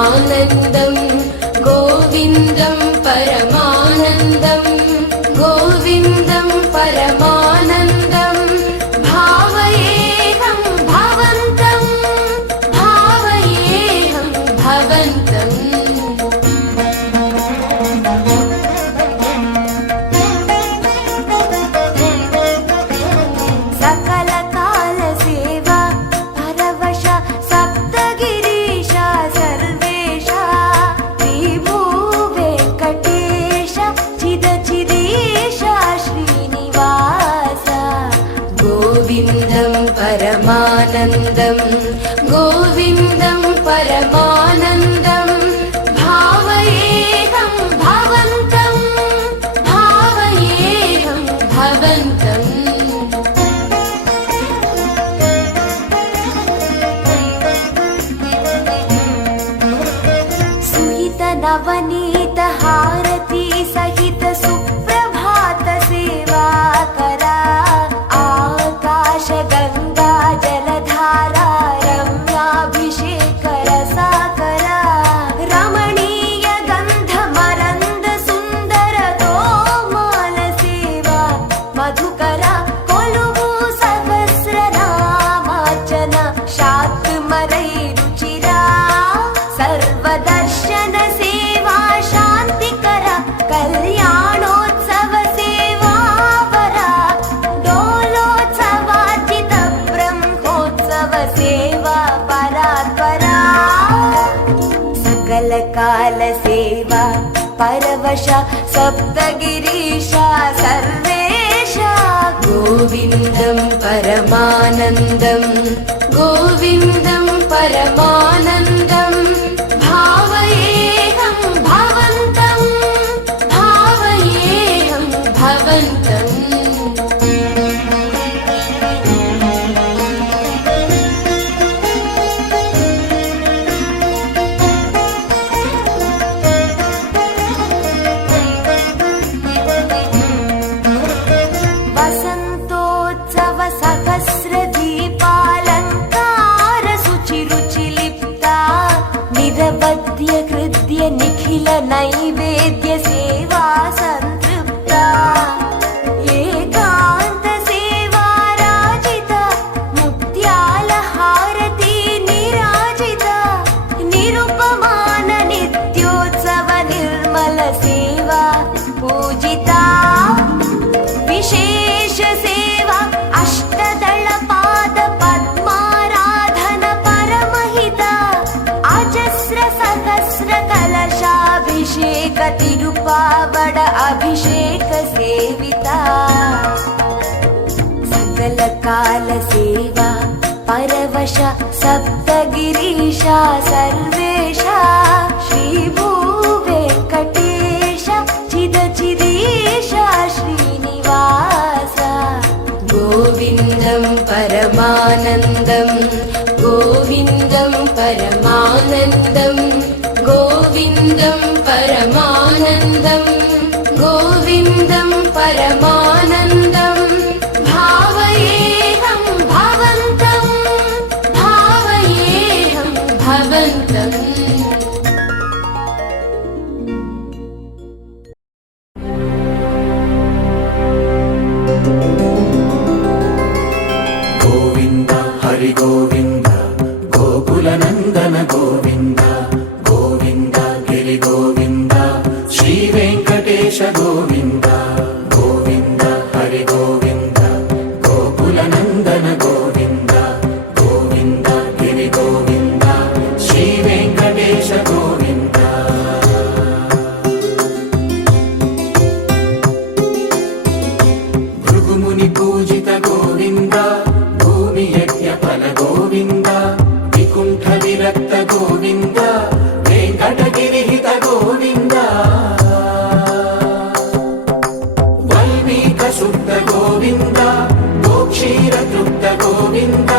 परमानन्दं गोविन्दं परमानन्दं गोविन्दं परमानन्दं भावयेऽहं भवन्तं भावयेऽहं भवन्तम् परमानन्दं गोविन्दं परमानन्दं भावयेऽहं भवन्तं भावयेऽहं भवन्तम् सुहित नवनीत हारती सहित सुप्रभात सेवा करा आकाश गंगा जलधारा रम्याभिषेक रसाकरा रमणीय गंध मरंद सुंदर तोमाल सेवा मधुकरा कोलुवु सहस्र नामार्चन शाक्मरै रुचिरा सर्वदर्शन सेवा शांतिकर कल्याणोत्सव सेवा वरा डोलोत्सवार्जित ब्रह्मोत्सव सेवा परात्परा सकल काल सेवा परवश सप्तगिरीशा सर्वेशा गोविन्दं परमानन्दं गोविन्दं परमानन्दं भावयेऽहं भवन्तं भावयेऽहं भवन्तम् वसन्तोत्सव सहस्र दीपालङ्कार शुचिरुचिलिप्ता निरवध्य हृद्य निखिल नैवेद्य सेवा संतृप्ता एकान्त सेवा राजिता मुक्त्याल हारती निराजिता निरुपमान नित्योत्सव निर्मल सेवा पूजिता विशेष सेवा अष्टदल पाद पद्माराधन परमहिता अजस्र सहस्र कलशाभिषेक तिरुपावड अभिषेक सेविता सकल काल सेवा परवश सप्तगिरीशा सर्वेशा श्री भूवेङ्कटेश चिद चिदीशा श्रीनिवास गोविन्दं परमानन्दं गोविन्दं परमानन्दं गोविन्दं परमानन्दं गोविन्दं परमानन्दं भावयेऽहं भवन्तं भावयेऽहं भवन्तम् गोविन्द हरि गोविन्द गोकुलनन्दन गोविन्द गोविन्द गिरि गोविन्द श्री वेङ्कटेश गोविन्द गोविन्द हरि गोविन्द गोकुलनन्दन गोविन्द गोविन्द गिरि गोविन्द श्री वेङ्कटेश गोविन्द भृगुमुनि पूजित गोविन्द यज्ञफल गोविन्द विकुण्ठ विरक्त गोविन्द वेङ्कटगिरिहित गोविन्द वल्मीक शुद्ध गोविन्द गोक्षीरतृप्त गोविन्द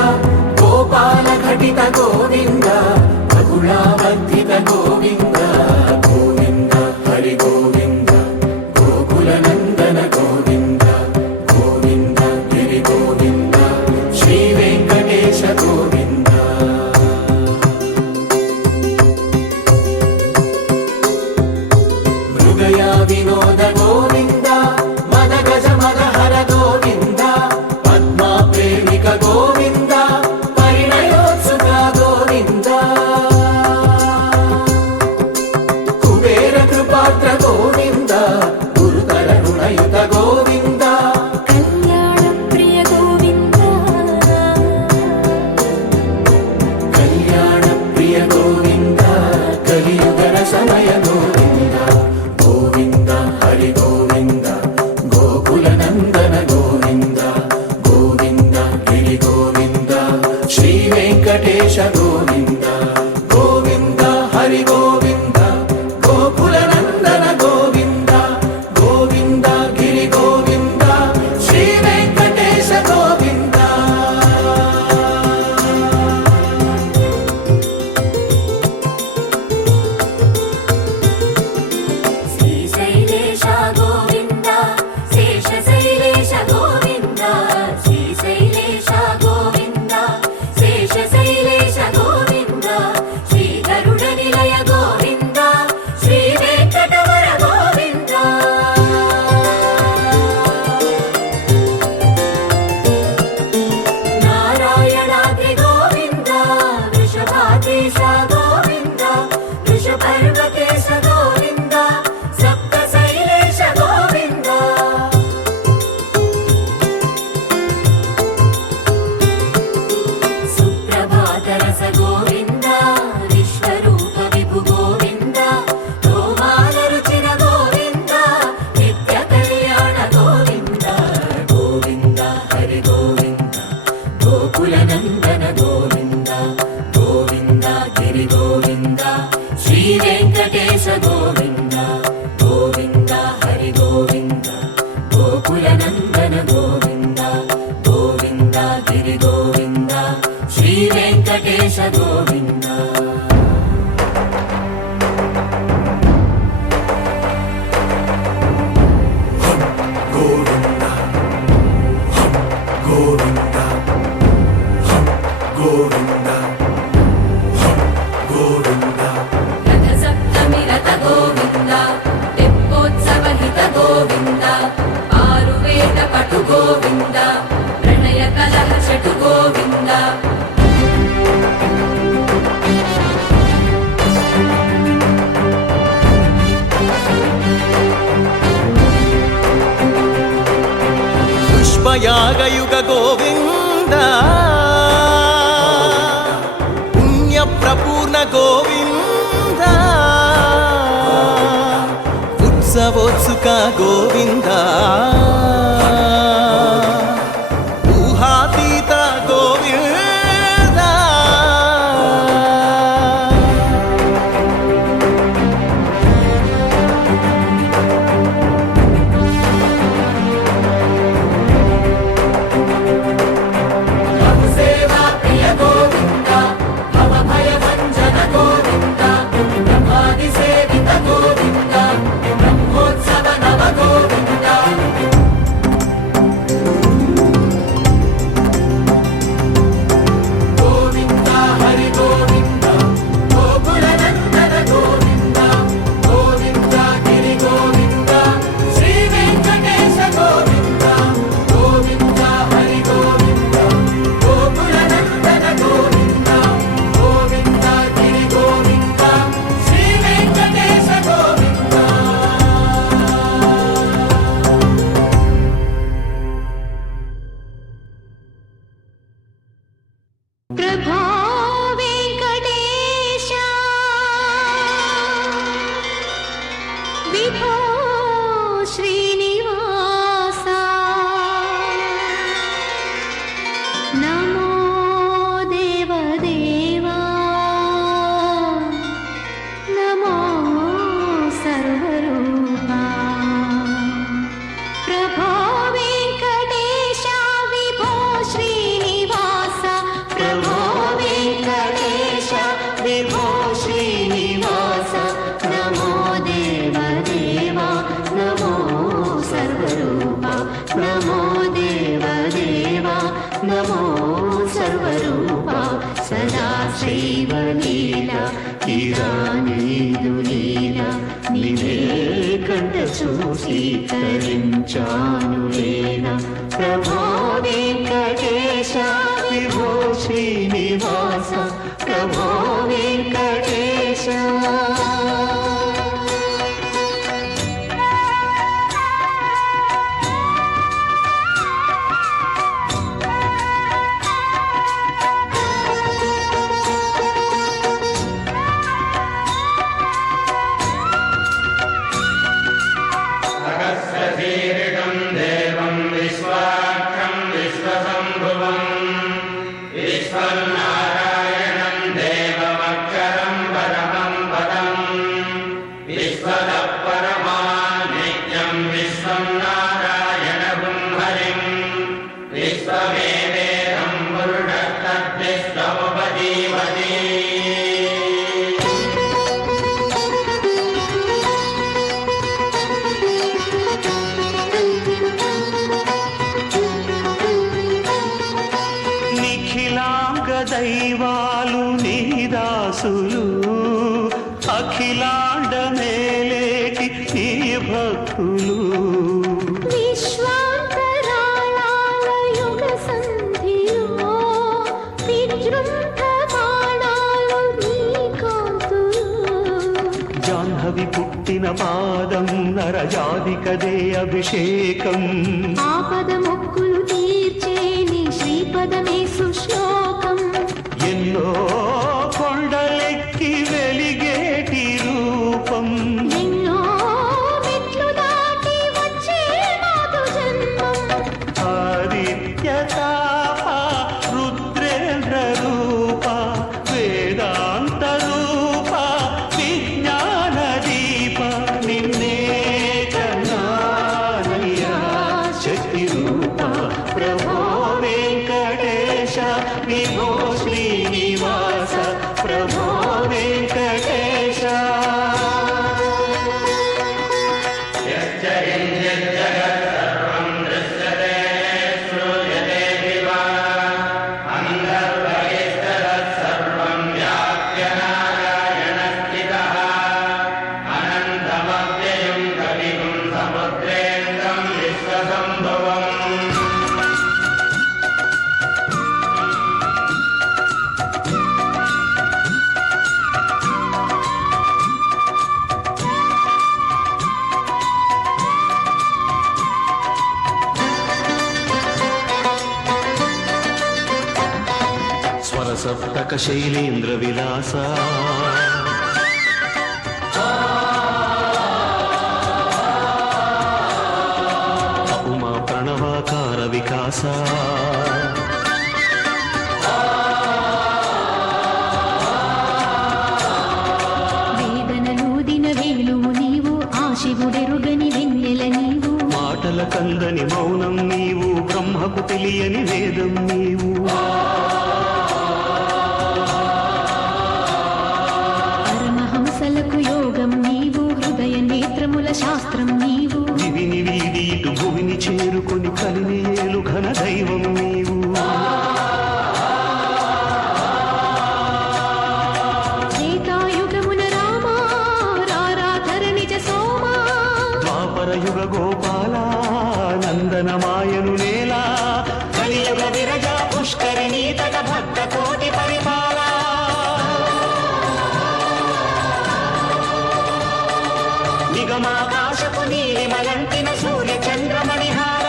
गोपाल घटित गोविन्द बगुलावर्धित गोविन्द गोविन्द हरि गोविन्द गोकुलनन्दन गोविन्द गोविन्द गिरि गोविन्द श्री वेङ्कटेश गोविन्द సమయ గోవింద గోవింద హరి గోవింద గోకుల నందన గోవింద గోవింద గిరి గోవింద శ్రీ వెంకటేశ గోవింద గోవింద హరి గోవింద గోకుల నందన గోవింద గోవింద గిరి గోవింద శ్రీ వెంకటేశ గోవింద శ్రీశైలేశ గోవింద శేషశైలేశ గోవింద శ్రీశైలేశ గోవింద శేషశైలేశ గోవింద శ్రీ గరుడ నిలయ గోవింద శ్రీ వెంకటవర గోవింద నారాయణాద్రి గోవింద వృషభాద్రీశ గోవింద వృషపర్వతేశ గోవింద సప్తశైలేశ గోవింద సుప్రభాతరస గోవింద విశ్వరూప విభు గోవింద గోమాల రుచిర గోవింద నిత్య కళ్యాణ గోవింద గోవింద హరి గోవింద గోకుల నందన గోవింద గోవింద గిరి గోవింద శ్రీ వెంకటేశ గోవింద గోవింద హరి గోవింద గోకుల నందన గోవింద గోవింద గిరి గోవింద శ్రీ వెంకటేశ గోవింద గోవింద గోవింద గోవింద గోవింద రథ సప్తమి రథ గోవింద తెప్పోత్సవ హిత గోవింద ఆరువేద పటు గోవింద ప్రణయ కలహ షటు గోవింద పుష్పయాగయుగ గోవింద పుణ్యప్రపూర్ణ గోవింద ఉత్సవోత్సుక గోవింద ఊహాతీత గోవింద సేవా ప్రియ గోవింద భవ భయ భంజన గోవింద బ్రహ్మాది సేవిత గోవింద బ్రహ్మోత్సవ నవ గోవింద గోవింద హరి గోవింద గోకుల నందన గోవింద గోవింద గిరి గోవింద శ్రీ వెంకటేశ గోవింద గోవింద హరి గోవింద గోకుల నందన గోవింద గోవింద గిరి గోవింద శ్రీ వెంకటేశ గోవింద ప్రభా వెంకటేశ విభో శ్రీనివాస నమో దేవదేవా నమో సర్వరూపా ప్రభో వెంకటేశ విభో శ్రీనివాస ప్రభో వెంకటేశ విభో శ్రీనివాస నమో దేవదేవా నమో సర్వరూప నమో దేవదేవా నమో సర్వరూప సదా శైవ లీల ఇరానీదు లీల నినే కంట చూసి తరించాను లేన ప్రభో వెంకటేశ విభో శ్రీనివాస ప్రభో వెంకటేశ బ్రహ్మాండమేలేటి నీ భక్తులు విశ్వాంతరాళాల యుగ సంధిలో విజృంభమాణాలు నీ కాంతులు. జాహ్నవి పుట్టిన పాదం నరజాదికదే అభిషేకం ఆపద మొక్కులు తీర్చే నీ శ్రీపదమే సుశ్లోకం. ఎన్నో కొండలెక్కి వెలిగేటి రూపం ఎన్నో మెట్లు దాటి వచ్చే మాధు జన్మం. ఆదిత్యతాప రుద్రేంద్ర రూప వేదాంత రూప విజ్ఞాన దీప నిన్నే కన్నానయ్యా శక్తి రూప ప్రభో వెంకటేశ విభో శ్రీనివాస ప్రభో వెంకటేశ స్వరసప్తక శైలేంద్ర విలాస ఉమా ప్రణవాకార వికాస వేదనలూదిన వేణువు నీవు ఆ శివుడెరుగని వెన్నెల నీవు. మాటల కందని మౌనం నీవు బ్రహ్మకు తెలియని వేదం నీవు పరమహంసలకు యోగం నీవు హృదయ నేత్రముల శాస్త్రం నీవు. దివిని వీడి ఇటు భువిని చేరుకొని కలిని ఏలు ఘన దైవం నీవు త్రేతాయుగమున రామా రారాధర నిజ సోమా. ద్వాపర యుగ గోపాల నందన మాయను నేల కలియుగ విరజ పుష్కరిణీ తట భక్త కోటి పరిపాల నిగమాకాశపు నీలిమలంటిన సూర్య చంద్రమణిహార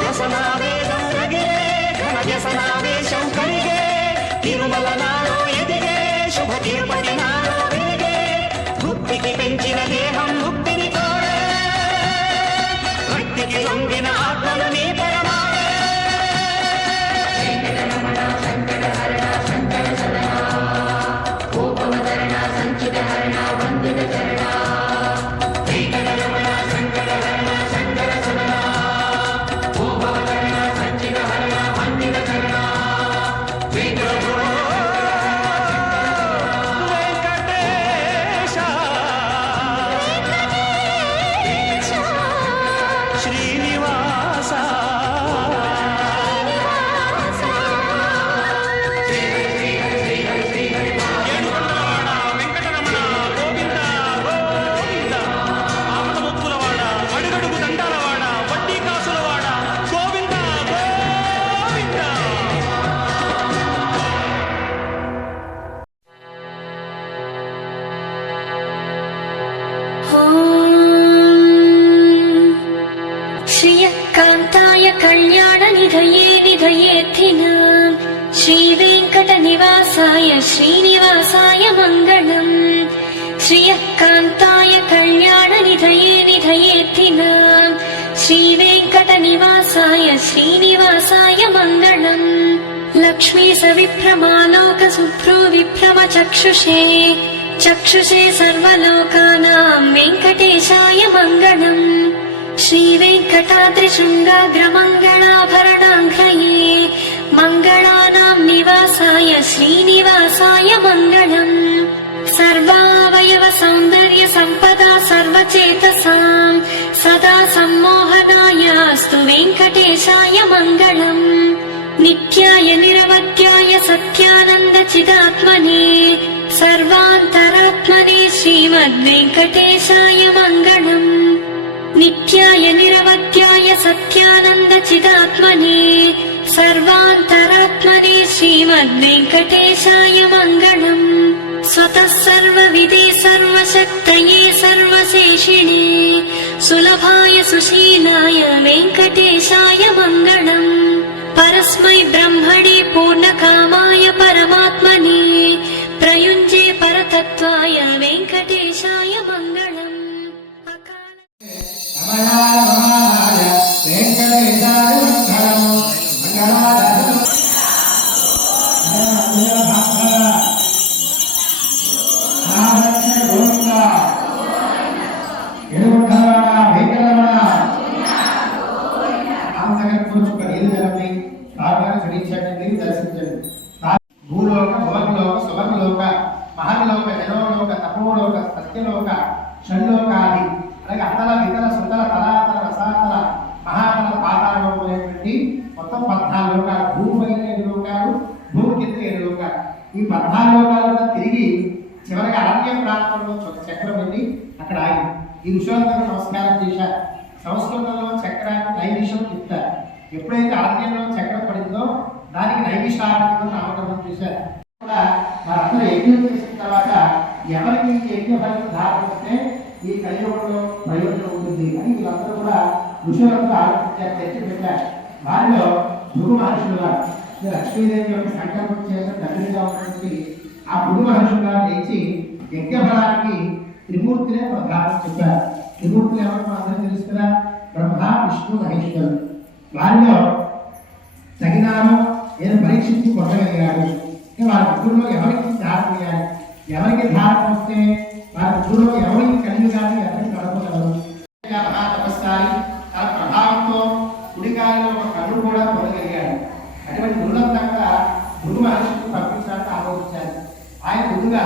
రసనావేదం రగిలే ఘన వ్యసనావేశం కలిగే తిరుమల నాలో ఎదిగే శుభ తిరుపతి నాలో వెలిగే భక్తికి పెంచిన దేహం ముక్తిని కోరే భక్తికి లొంగిన ఆత్మలు నీ పరమాయే వెంకటేశ శ్రీనివాస ఏడుకొండలవాడ వెంకటరమణ గోవింద గోవింద ఆమదముత్తులవాడ అడుగడుగు దండాలవాడ వడ్డీ కాసులవాడ గోవింద గోవింద श्रियकान्ताय कल्याणनिधये निधयेऽर्थिनाम् श्रीवेङ्कटनिवासाय श्रीनिवासाय मङ्गलम् श्रियकान्ताय कल्याणनिधये निधयेऽर्थिनाम् श्रीवेङ्कटनिवासाय श्रीनिवासाय मङ्गलम् लक्ष्मी सविभ्रमालोकसुभ्रू विभ्रमचक्षुषे चक्षुषे सर्वलोकानां वेङ्कटेशाय मङ्गलम् श्रीवेङ्कटाद्रिशृङ्गाग्रमङ्गलाभरणाङ्घ्रये मङ्गलानां निवासाय श्रीनिवासाय मङ्गलम् सर्वावयव सौन्दर्य सम्पदा सर्वचेतसां सदा सम्मोहनायास्तु वेङ्कटेशाय मङ्गलम् नित्याय निरवध्याय सत्यानन्द सर्वान्तरात्मने श्रीमद्वेङ्कटेशाय मङ्गलम् नित्याय निरवध्याय सत्यानन्दचिदात्मने सर्वान्तरात्मने श्रीमद्वेङ्कटेशाय मङ्गलम् स्वतः सर्वविदे सर्वशक्तये सर्वशेषिणे सुलभाय सुशीलाय वेङ्कटेशाय मङ्गलम् परस्मै ब्रह्मणे पूर्णकामाय परमात्मने प्रयुञ्जे परतत्त्वाय वेङ्कटेशाय मङ्गलम् భూలోక భువనలోక సువర్లోక మహర్లోక జనోలోక తపోలోక సత్యలోక షణ్లోకాది అలాగే అతల వితల సుతల తలాతల రసాతల మహాతల పాతాళం అనేటువంటి మొత్తం 14 లోకాలు. భూమి పైన 7 లోకాలు, భూమి కింద 7 లోకాలు. ఈ 14 లోకాలను తిరిగి చివరికి అరణ్య ప్రాంతంలో చక్రం వెళ్ళి అక్కడ ఆగి ఈ ఋషులందరూ నమస్కారం చేశారు. సంస్కృతంలో చక్రాన్ని నైమిషం చెప్తారు. ఎప్పుడైతే అరణ్యంలో చక్రం పడిందో దానికి నైమిషారణ్యం నామకరణం చేశారు. కూడా వారందరూ యజ్ఞం చేసిన తర్వాత ఎవరికి యజ్ఞ ఫలితం ధారణ వస్తే ఈ కలియుగంలో ప్రయోజనం ఉంటుంది అని వీళ్ళందరూ కూడా ఋషులంతా ఆలోచించారు, చర్చ పెట్టారు. వారిలో భృగు మహర్షులు గారు లక్ష్మీదేవి యొక్క సంకల్పం చేసిన దగ్గరగా ఉన్నటువంటి ఆ భృగు మహర్షులు గారు లేచి యజ్ఞ ఫలానికి త్రిమూర్తినే ప్రధానం చెప్పారు. త్రిమూర్తులు ఎవరు అందరూ తెలుసు కదా, బ్రహ్మ విష్ణు మహేశ్వరుడు. వారిలో తగినాను నేను పరీక్షించి పొందగలిగాడు. వారి ముగ్గురులో ఎవరికి ధారణ చేయాలి, ఎవరికి ధారణ వస్తే వారి ముగ్గురులో ఎవరికి కలిగి కానీ ఎవరికి నడపగలరు. మహాతపస్సారి తన ప్రభావంతో కుడికాయలో ఒక కన్ను కూడా పొందగలిగాడు. అటువంటి ఉన్నతంగా భృగు మహర్షిని పంపించాలని ఆలోచించారు. ఆయన ముందుగా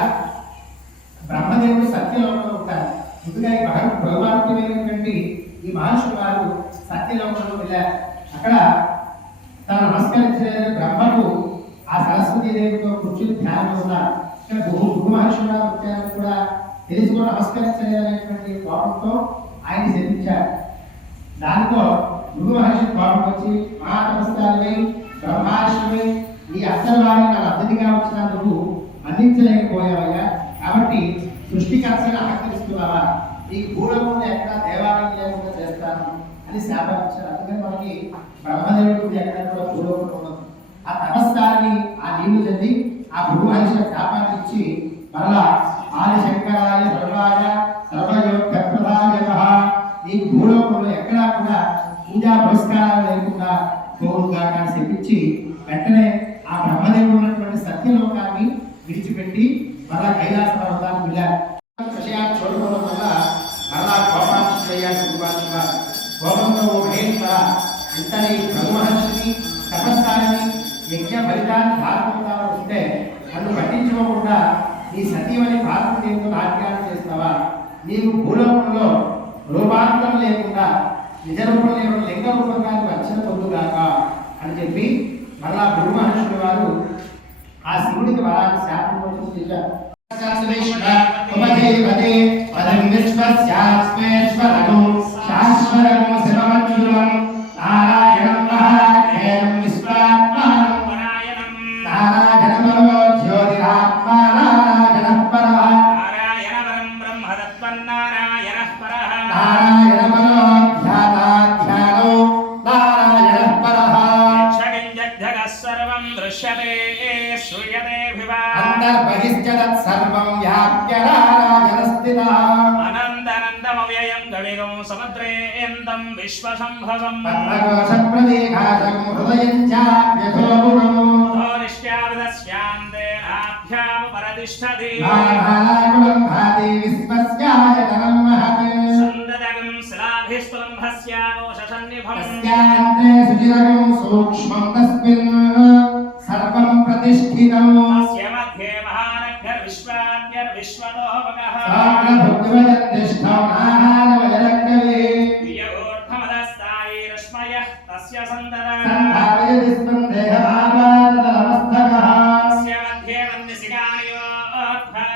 బ్రహ్మదేవుడు సత్యలోకంలో ఉంటారు. ముందుగా ఈ భగవంతుడైనటువంటి ఈ మహర్షులు వారు సత్యలోకంలో వెళ్ళారు. అక్కడ తను నమస్కరించిన బ్రహ్మకు ఆ సరస్వతీదేవితో కూర్చుని ధ్యానం ఉన్నారు. ఇక్కడ భృగు మహర్షుల వచ్చారని కూడా తెలిసి కూడా నమస్కరించలేదనేటువంటి కోపంతో ఆయన శపించారు. దానితో భృగు మహర్షి కోపం వచ్చి మహాతపస్సాలై బ్రహ్మార్షులై ఈ అక్షరవాణి నాకు అతిథిగా వచ్చిన నువ్వు అందించలేకపోయావయ్యా, కాబట్టి సృష్టికర్తగా అహంకరిస్తున్నావా, ఈ భూలోకంలో ఎక్కడ దేవాలయం లేకుండా చేస్తాను అని శాపించారు. అందుకని మనకి బ్రహ్మదేవుడు ఎక్కడ కూడా భూలోకంలో ఉండదు. ఆ తపస్సాన్ని ఆ నీళ్లు చెంది ఆ భృగు మహర్షి శాపాన్ని ఇచ్చి మరలా ఆదిశంకరాయ సర్వాయ సర్వయోగప్రదాయ నీకు భూలోకంలో ఎక్కడా కూడా పూజా పురస్కారాలు లేకుండా పోవుగా కానీ చెప్పించి వెంటనే ఆ బ్రహ్మదేవుడు ఉన్నటువంటి సత్యలోకాన్ని విడిచిపెట్టి మరలా కైలాస పర్వతానికి వెళ్ళారు. విషయాన్ని చూడడం వల్ల మరలా కోపాక్షయ్యారు. కోపంతో మహేశ్వర వెంటనే భృగు మహర్షిని తపస్సాన్ని యజ్ఞ ఫలితాన్ని భారతంగా వస్తే నన్ను పట్టించుకోకుండా నీ సతీమని భారతదేవుడు నాట్యాలు చేస్తావా, నీవు భూలోకంలో రూపాంతరం లేకుండా నిజ రూపం లేకుండా లింగ రూపంగా రక్షణ పొందుగాక అని చెప్పి మరలా భృగు మహర్షుల వారు ఆ శివుడికి వరాన్ని శాపం చేశారు. అనందనందమవ్యయం గవిగం సముద్రేందం విశ్వసంభవం ప్రదేఘాతం హృదయం చాప్యథోముఖం ధోరిష్ట్యావిదస్యాందేనాభ్యాం పరతిష్ఠతి నానాకులం భాతి విశ్వస్యాయతనం మహత్ సందదగం శిలాభిస్ఫులంభస్యాగోషసన్నిభం తస్యాంతే సుచిరగం సూక్ష్మం తస్మిన్ సర్వం ప్రతిష్ఠితం తస్య మధ్యే మహానఘర్విశ్వాన్యర్విశ్వతోపకః సాగ్రభుక్తివజత్తిష్టం నానానవయరక్కవే ప్రియగోర్ధమదస్తాయైరశ్మయః తస్య సందదః సంధావయతి స్పందేహమాపాదతలమస్తకః తస్య మధ్యే వందిసిగానియోర్ధః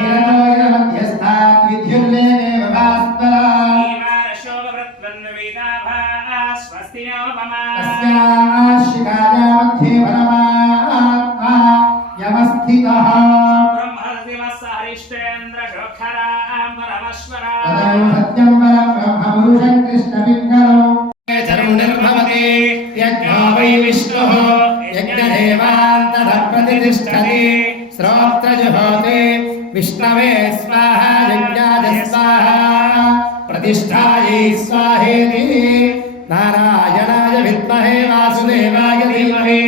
నీలలోయ మధ్యస్థాత్ విద్యుల్లేఖేవ భాస్వరా తస్యాశిఖాయా మధ్యే పరమాత్మా యమస్థితః తదైవ సత్యం పరం బ్రహ్మపురుషం కృష్ణపింగళం నిర్భవతి యజ్ఞో వై విష్ణుః యజ్ఞదేవాन्तః ప్రతిష్ఠతి శ్రోత్రజుహోతి విష్ణవే స్వాహా యజ్ఞాయ స్వాహా ప్రతిష్ఠాయై స్వాహేతి నారాయణాయ విద్మహే వాసుదేవాయ ధీమహి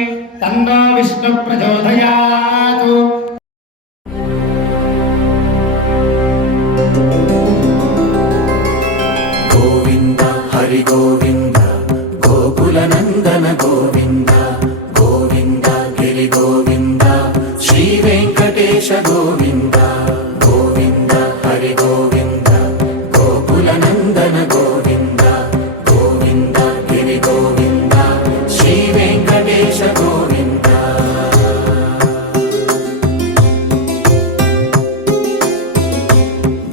తన్నో విష్ణు ప్రచోదయాతు. గోవింద హరి గోవింద గోకుల నందన గోవింద గోవింద గిరి గోవింద శ్రీ వెంకటేశ గోవింద గోవింద హరి గోవింద గోకుల నందన గోవింద గోవింద గిరి గోవింద శ్రీ వెంకటేశ గోవింద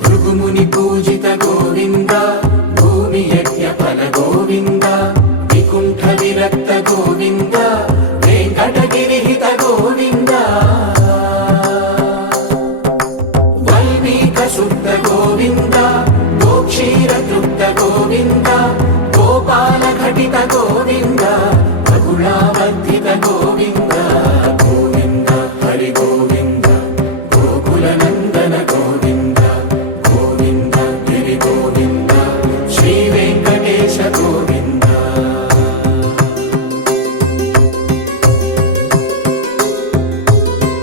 భృగుముని పూజిత గోవింద భూమి యజ్ఞ ఫల గోవింద వికుంఠ విరక్త గోవింద వెంకటగిరిహిత గోవింద వల్మీక శుద్ధ గోవింద గోక్షీర తృప్త గోవింద గోపాల ఘటిత గోవింద బహుళావర్ధిత గోవింద గోవింద హరి గోవింద గోకుల నందన గోవింద గోవింద గిరి గోవింద శ్రీ వెంకటేశ గోవింద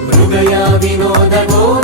మృగయా వినోద గోవింద